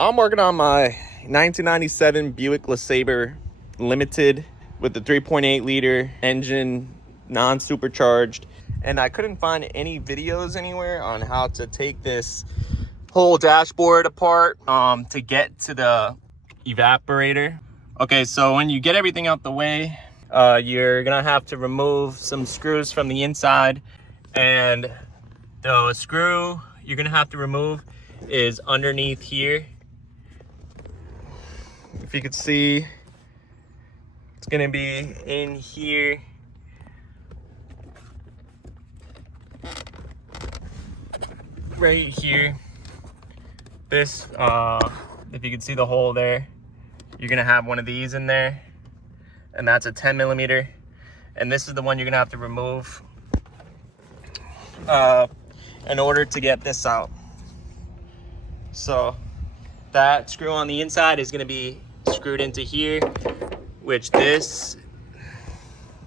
I'm working on my 1997 Buick Lesabre Limited with the 3.8 liter engine, non-supercharged. And I couldn't find any videos anywhere on how to take this whole dashboard apart to get to the evaporator. Okay, so when you get everything out the way, you're gonna have to remove some screws from the inside, and the screw you're gonna have to remove is underneath here. If you could see, it's gonna be in here. Right here. This, if you can see the hole there, you're gonna have one of these in there, and that's a 10 millimeter. And this is the one you're gonna have to remove in order to get this out. So that screw on the inside is gonna be screwed into here, which this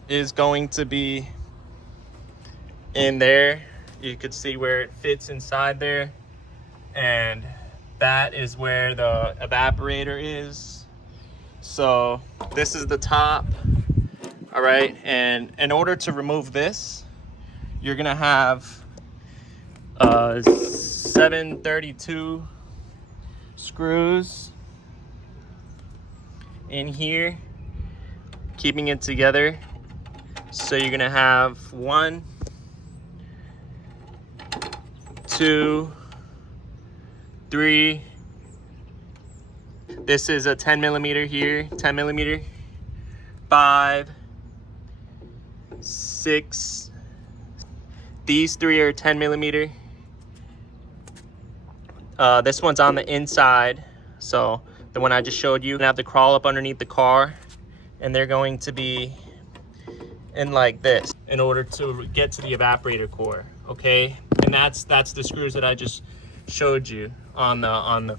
is going to be in there. You could see where it fits inside there, and that is where the evaporator is. So this is the top. All right, and in order to remove this, you're gonna have 732 screws in here, keeping it together. So you're gonna have 1, 2, 3. This is a 10 millimeter here, 10 millimeter, 5, 6. These 3 are 10 millimeter. This one's on the inside, so the one I just showed you. You're gonna have to crawl up underneath the car, and they're going to be in like this in order to get to the evaporator core. Okay, and that's the screws that I just showed you on the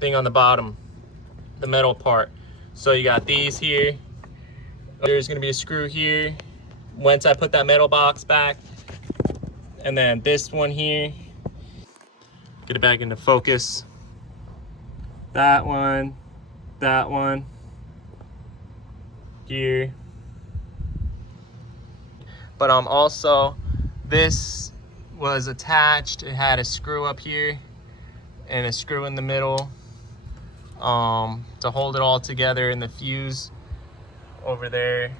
thing on the bottom, the metal part. So you got these here. There's gonna be a screw here once I put that metal box back, and then this one here. Get it back into focus. That one here. But also this was attached. It had a screw up here and a screw in the middle to hold it all together, and the fuse over there.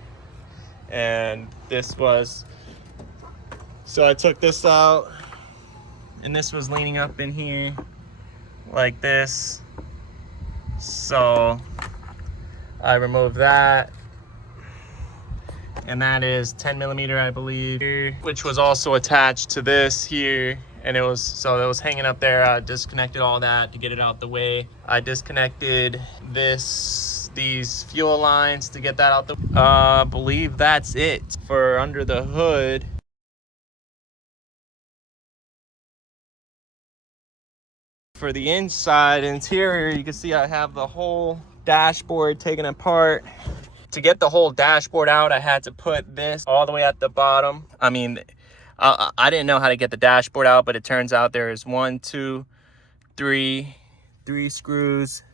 And this was, so I took this out, and this was leaning up in here like this. So I removed that, and that is 10 millimeter, I believe, which was also attached to this here. And it was hanging up there. I disconnected all that to get it out the way. I disconnected these fuel lines to get that out the way. I believe that's it for under the hood. For the inside interior, you can see I have the whole dashboard taken apart. To get the whole dashboard out, I had to put this all the way at the bottom. I mean, I didn't know how to get the dashboard out, but it turns out there's 1, 2, 3 screws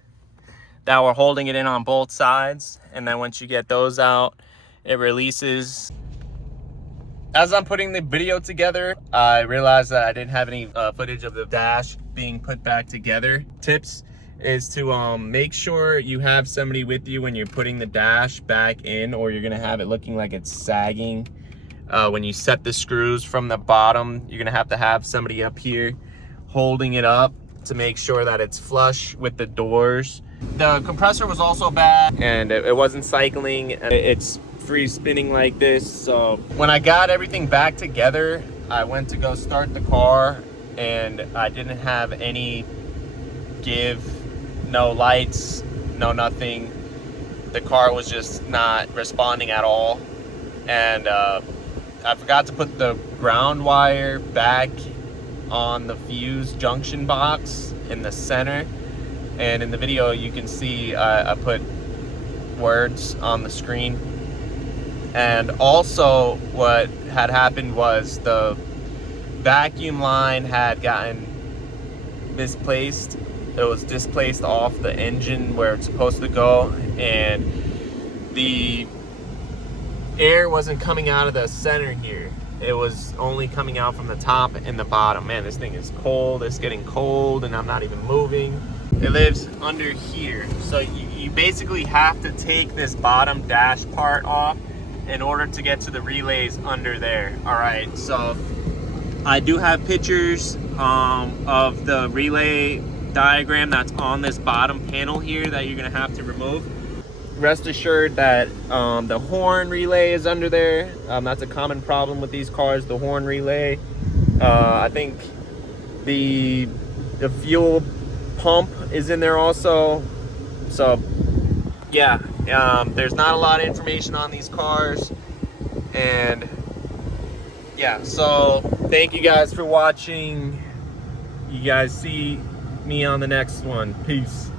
that were holding it in on both sides. And then once you get those out, it releases. As I'm putting the video together, I realized that I didn't have any footage of the dash being put back together. Tips is to make sure you have somebody with you when you're putting the dash back in, or you're gonna have it looking like it's sagging. When you set the screws from the bottom, you're gonna have to have somebody up here holding it up to make sure that it's flush with the doors. The compressor was also bad, and it wasn't cycling. It's free spinning like this. So when I got everything back together, I went to go start the car, and I didn't have any give, no lights, no nothing. The car was just not responding at all. And I forgot to put the ground wire back on the fuse junction box in the center. And in the video you can see I put words on the screen. And also what had happened was the vacuum line had gotten misplaced. It was displaced off the engine where it's supposed to go, and the air wasn't coming out of the center here. It was only coming out from the top and the bottom. Man, this thing is cold. It's getting cold and I'm not even moving. It lives under here. So you basically have to take this bottom dash part off in order to get to the relays under there. All right, so I do have pictures of the relay diagram that's on this bottom panel here that you're gonna have to remove. Rest assured that the horn relay is under there. That's a common problem with these cars, the horn relay. I think the fuel pump is in there also. So yeah, there's not a lot of information on these cars. And yeah, so thank you guys for watching. You guys see me on the next one. Peace.